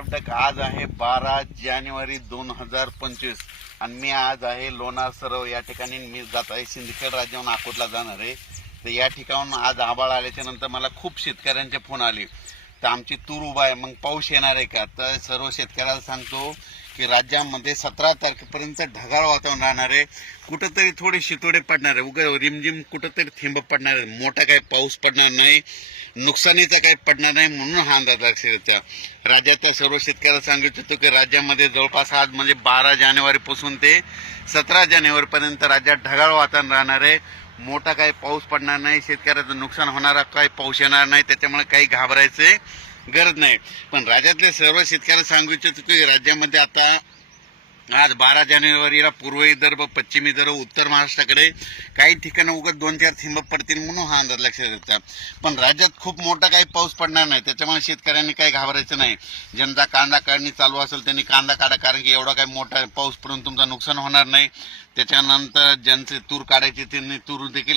पंजाब आज आहे बारा जानेवारी दोन हजार पंचवीस. आणि मी आज आहे लोणार सरोवर या ठिकाणी मी जात आहे. सिंदखेड राज्याहून अकोटला जाणार आहे. तर या ठिकाणून आज आबाळ आल्याच्यानंतर मला खूप शेतकऱ्यांचे फोन आले. तर आमची तूर उभा आहे. मग पाऊस येणार आहे का? तर सर्व शेतकऱ्याला सांगतो की राज्यामध्ये सतरा तारखेपर्यंत ढगाळ वातावरण राहणार आहे. कुठंतरी थोडे शितोडे पडणार आहे. उगा रिमझिम कुठंतरी थेंब पडणार आहे. मोठा काही पाऊस पडणार नाही. नुकसानीचा काही पडणार नाही म्हणून हा अंदाज लक्षात राज्याच्या सर्व शेतकऱ्याला सांगितलं होतो की राज्यामध्ये जवळपास आज म्हणजे बारा जानेवारीपासून ते सतरा जानेवारीपर्यंत राज्यात ढगाळ वातावरण राहणार आहे. मोठा काही पाऊस पडणार नाही शेतकऱ्याचं नुकसान होणारा काही पाऊस येणार नाही त्याच्यामुळे काही घाबरायचे गरज नाही. पण राज्यातल्या सर्व शेतकऱ्याला सांगू इच्छितो की राज्यामध्ये आता आज बारा जानेवारीला पूर्व विदर्भ पश्चिम विदर्भ उत्तर महाराष्ट्राकडे काही ठिकाणी उगत दोन चार थिंब पडतील म्हणून हा अंदाज लक्षात येतात पण राज्यात खूप मोठा काही पाऊस पडणार नाही. त्याच्यामुळे शेतकऱ्यांनी काही घाबरायचं नाही. ज्यांचा कांदा काढणी चालू असेल त्यांनी कांदा काढा कारण की एवढा काही मोठा पाऊस पडून तुमचं नुकसान होणार नाही. त्याच्यानंतर ज्यांचे तूर काढायचे त्यांनी तूर देखील